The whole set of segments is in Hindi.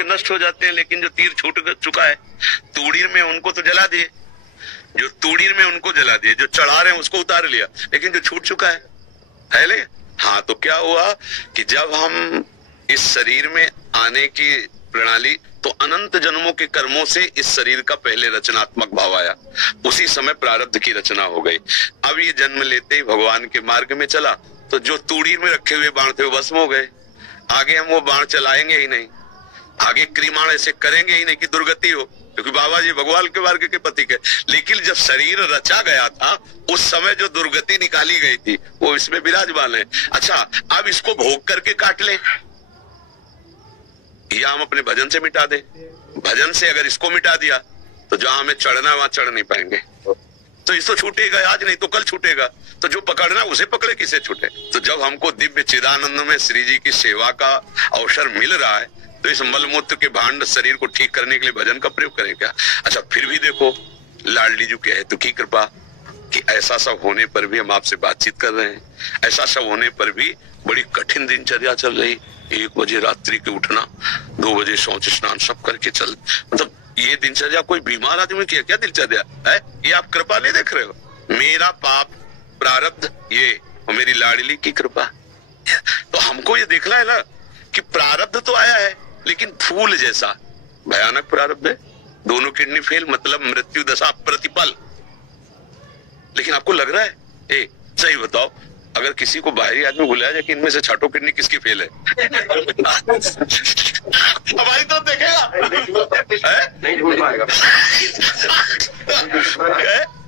के नष्ट हो जाते हैं, लेकिन जो तीर छूट चुका है तूड़ीर में उनको तो जला दिए, जो तूड़ीर में उनको जला दिए, जो चढ़ा रहे हैं उसको उतार लिया, लेकिन जो छूट चुका है ले। हाँ, तो क्या हुआ कि जब हम इस शरीर में आने की प्रणाली, तो अनंत जन्मों के कर्मों से इस शरीर का पहले रचनात्मक भाव आया, उसी समय प्रारब्ध की रचना हो गई। अब ये जन्म लेते ही भगवान के मार्ग में चला, तो जो तूड़ीर में रखे हुए बाण थे वो भस्म हो गए। आगे हम वो बाण चलाएंगे ही नहीं, आगे क्रीमाण ऐसे करेंगे ही नहीं कि दुर्गति हो, क्योंकि बाबा जी भगवान के मार्ग के प्रतीक है। लेकिन जब शरीर रचा गया था उस समय जो दुर्गति निकाली गई थी वो इसमें विराजमान है। अच्छा, अब इसको भोग करके काट ले या हम अपने भजन से मिटा दे। भजन से अगर इसको मिटा दिया तो जहां हमें चढ़ना वहां चढ़ नहीं पाएंगे, तो इसको छूटेगा आज नहीं तो कल छूटेगा। तो जो पकड़ना उसे पकड़े, किसे छूटे। तो जब हमको दिव्य चिदानंद में श्री जी की सेवा का अवसर मिल रहा है तो इस मलमूत्र के भांड शरीर को ठीक करने के लिए भजन का प्रयोग करें क्या। अच्छा, फिर भी देखो लाडली जी के हेतु की कृपा कि ऐसा सब होने पर भी हम आपसे बातचीत कर रहे हैं, ऐसा सब होने पर भी बड़ी कठिन दिनचर्या चल रही। 1 बजे रात्रि के उठना, 2 बजे शौच स्नान सब करके चल, मतलब ये दिनचर्या कोई बीमार आदमी की है क्या दिनचर्या है? ये आप कृपा नहीं देख रहे हो? मेरा पाप प्रारब्ध ये और मेरी लाडली की कृपा। तो हमको ये देखना है ना कि प्रारब्ध तो आया है लेकिन फूल जैसा भयानक प्रारब्ध है। दोनों किडनी फेल, मतलब मृत्यु दशा प्रतिपल। लेकिन आपको लग रहा है, सही बताओ, अगर किसी को बाहरी आदमी बुलाया जाए कि इनमें से छठों किडनी किसकी फेल है हमारी तरफ देखेगा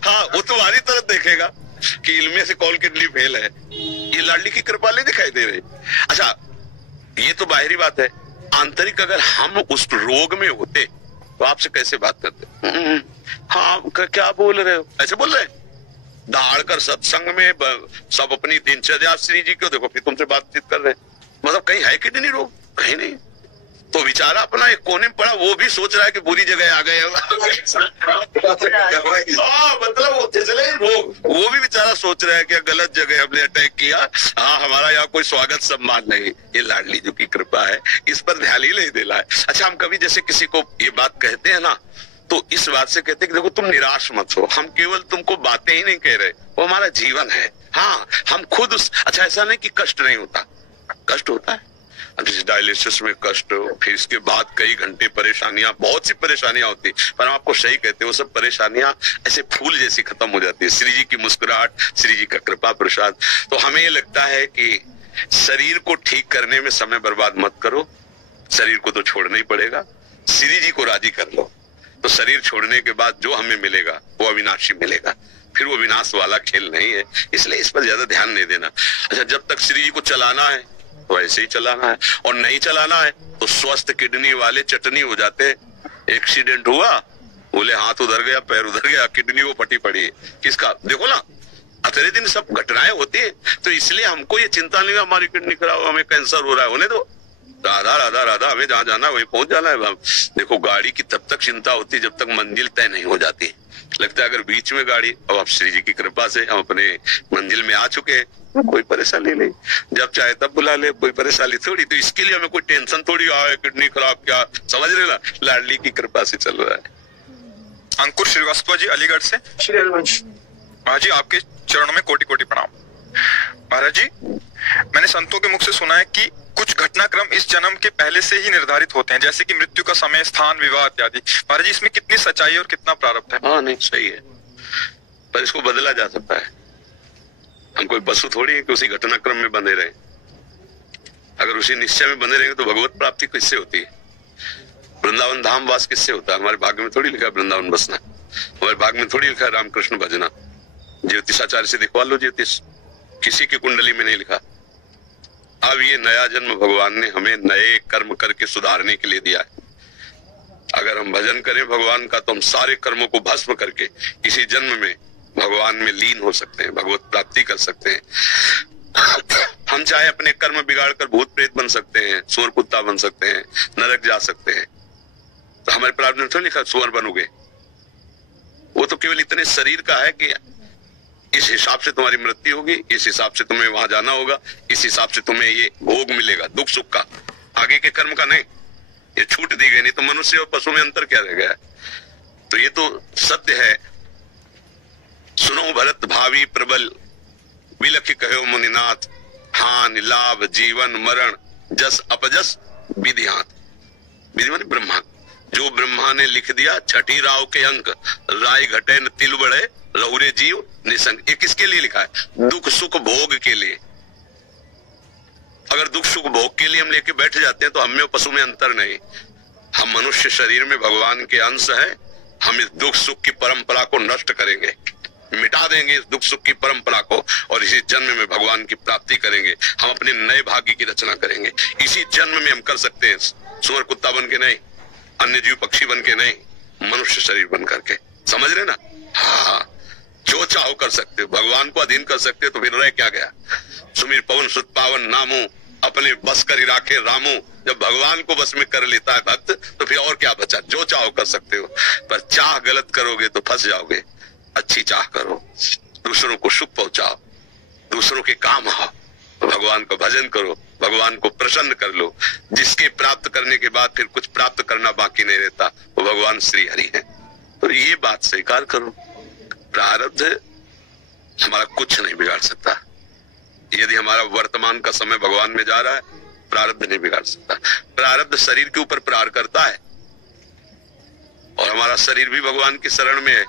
हाँ, वो तुम्हारी तरफ देखेगा कि इनमें से कौन किडनी फेल है। ये लाडली की कृपा नहीं दिखाई दे रही। अच्छा, ये तो बाहरी बात है। आंतरिक अगर हम उस रोग में होते तो आपसे कैसे बात करते? हाँ, क्या बोल रहे हो, ऐसे बोल रहे हैं दहाड़ कर सत्संग में सब अपनी दिनचर्या श्री जी क्यों देखो, फिर तुमसे बातचीत कर रहे हैं। मतलब कहीं है किडनी रोग? कहीं नहीं। तो बेचारा अपना एक कोने में पड़ा, वो भी सोच रहा है कि बुरी जगह आ गए मतलब वो भी बेचारा सोच रहा है कि गलत जगह हमने अटैक किया। हाँ, हमारा यहाँ कोई स्वागत सम्मान नहीं। ये लाडली जी की कृपा है, इस पर ध्यान ही नहीं देना है। अच्छा, हम कभी जैसे किसी को ये बात कहते हैं ना, तो इस बात से कहते हैं कि देखो तुम निराश मत हो, हम केवल तुमको बातें ही नहीं कह रहे, वो हमारा जीवन है। हाँ, हम खुद अच्छा, ऐसा नहीं कि कष्ट नहीं होता, कष्ट होता है। जैसे डायलिसिस में कष्ट, फिर इसके बाद कई घंटे परेशानियां, बहुत सी परेशानियां होती, पर हम आपको सही कहते हैं वो सब परेशानियां ऐसे फूल जैसी खत्म हो जाती है। श्री जी की मुस्कुराहट, श्री जी का कृपा प्रसाद। तो हमें ये लगता है कि शरीर को ठीक करने में समय बर्बाद मत करो, शरीर को तो छोड़ना ही पड़ेगा। श्री जी को राजी कर लो, तो शरीर छोड़ने के बाद जो हमें मिलेगा वो अविनाशी मिलेगा। फिर वो विनाश वाला खेल नहीं है, इसलिए इस पर ज्यादा ध्यान नहीं देना। अच्छा, जब तक श्री जी को चलाना है तो ऐसे ही चलाना है, और नहीं चलाना है तो स्वस्थ किडनी वाले चटनी हो जाते। एक्सीडेंट हुआ, बोले हाथ उधर गया, पैर उधर गया, किडनी वो फटी पड़ी है। किसका? देखो ना, अतरे दिन सब घटनाएं होती है। तो इसलिए हमको ये चिंता नहीं है हमारी किडनी खराब, हमें कैंसर हो रहा है, होने दो, राधा राधा राधा, हमें जहाँ जाना है वहीं पहुंच जाना है। देखो, गाड़ी की तब तक चिंता होती है जब तक मंजिल तय नहीं हो जाती। लगता है अगर बीच में गाड़ी, अब आप श्री जी की कृपा से हम अपने मंजिल में आ चुके हैं, कोई परेशानी नहीं, जब चाहे तब बुला ले, कोई परेशानी थोड़ी। तो इसके लिए हमें कोई टेंशन थोड़ी आए किडनी खराब क्या, समझ रहे ना, लाडली की कृपा से चल रहा है। अंकुर श्रीवास्तव जी, अलीगढ़ से। महाराज जी, आपके चरणों में कोटि कोटि प्रणाम। महाराज जी, मैंने संतों के मुख से सुना है कि कुछ घटनाक्रम इस जन्म के पहले से ही निर्धारित होते हैं, जैसे कि मृत्यु का समय, स्थान, विवाह इत्यादि। महाराज जी, इसमें कितनी सच्चाई और कितना प्रारब्ध है? हाँ, नहीं, सही है, पर इसको बदला जा सकता है। हम कोई पशु थोड़ी है कि उसी घटनाक्रम में बने रहे। अगर उसी निश्चय में बने रहेंगे तो भगवत प्राप्ति किससे होती है? वृंदावन धाम वास किससे होता है? हमारे भाग्य में थोड़ी लिखा है वृंदावन बसना, हमारे भाग्य में थोड़ी लिखा है रामकृष्ण भजना। ज्योतिषाचार्य से दिखवा लो ज्योतिष, किसी की कुंडली में नहीं लिखा। अब ये नया जन्म भगवान ने हमें नए कर्म करके सुधारने के लिए दिया है। अगर हम भजन करें भगवान का तो हम सारे कर्मों को भस्म करके इसी जन्म में भगवान में लीन हो सकते हैं, भगवत प्राप्ति कर सकते हैं। हम चाहे अपने कर्म बिगाड़ कर भूत प्रेत बन सकते हैं, सुअर कुत्ता बन सकते हैं, नरक जा सकते हैं। तो हमारे प्रारब्ध में तो लिखा सुअर बनोगे, वो तो केवल इतने शरीर का है कि इस हिसाब से तुम्हारी मृत्यु होगी, इस हिसाब से तुम्हें वहां जाना होगा, इस हिसाब से तुम्हें ये भोग मिलेगा दुख सुख का, आगे के कर्म का नहीं। ये छूट दी नहीं तो मनुष्य और पशु में अंतर क्या रह गया? तो ये तो सत्य है। सुनो भरत भावी प्रबल, विलख कहो मुनिनाथ, हानि लाभ जीवन मरण, जस अपजस विधियात। विधि माने ब्रह्मा, जो ब्रह्मा ने लिख दिया छठी राव के अंक, राय घटे न तिल बढ़े, रहुरे जीव निसंग। ये किसके लिए लिखा है? दुख सुख भोग के लिए। अगर दुख सुख भोग के लिए हम लेके बैठ जाते हैं तो हम में और पशु में अंतर नहीं। हम मनुष्य शरीर में भगवान के अंश हैं। हम इस दुख सुख की परंपरा को नष्ट करेंगे, मिटा देंगे इस दुख सुख की परंपरा को, और इसी जन्म में भगवान की प्राप्ति करेंगे। हम अपने नए भाग्य की रचना करेंगे। इसी जन्म में हम कर सकते हैं, सुअर कुत्ता बन के नहीं, अन्य जीव पक्षी बन के नहीं, मनुष्य शरीर बन करके। समझ रहे ना? हाँ, जो चाहो कर सकते हो, भगवान को अधीन कर सकते हो, तो फिर रह क्या गया? सुमीर पवन सुत पावन नामू, अपने बस कर राखे रामू। जब भगवान को बस में कर लेता है भक्त, तो फिर और क्या बचा? जो चाहो कर सकते हो, पर चाह गलत करोगे तो फंस जाओगे। अच्छी चाह करो, दूसरों को सुख पहुंचाओ, दूसरों के काम आओ, भगवान का भजन करो, भगवान को प्रसन्न कर लो। जिसके प्राप्त करने के बाद फिर कुछ प्राप्त करना बाकी नहीं रहता, वो भगवान श्री हरि है। तो ये बात स्वीकार करो। प्रारब्ध हमारा कुछ नहीं बिगाड़ सकता। यदि हमारा वर्तमान का समय भगवान में जा रहा है, प्रारब्ध नहीं बिगाड़ सकता। प्रारब्ध शरीर के ऊपर प्रहार करता है, और हमारा शरीर भी भगवान की शरण में है,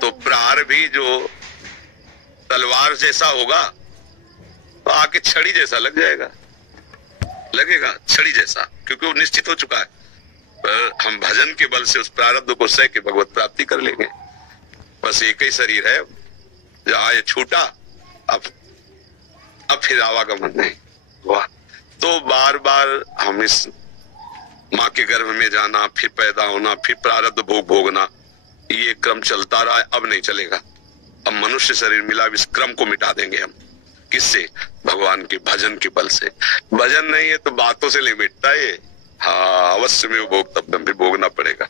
तो प्रहार भी जो तलवार जैसा होगा, तो आके छड़ी जैसा लग जाएगा, लगेगा छड़ी जैसा, क्योंकि वो निश्चित हो चुका है। पर हम भजन के बल से उस प्रारब्ध को सह के भगवत प्राप्ति कर लेंगे। बस एक ही शरीर है, जो आए छूटा, अब फिर आवागमन नहीं। वाह! तो बार बार हम इस माँ के गर्भ में जाना, फिर पैदा होना, फिर प्रारब्ध भोग भोगना, ये क्रम चलता रहा है। अब नहीं चलेगा। अब मनुष्य शरीर मिला, इस क्रम को मिटा देंगे हम। किससे? भगवान के भजन के बल से। भजन नहीं है तो बातों से नहीं मिटता ये। हाँ, अवश्य में भोग तब भी भोगना पड़ेगा।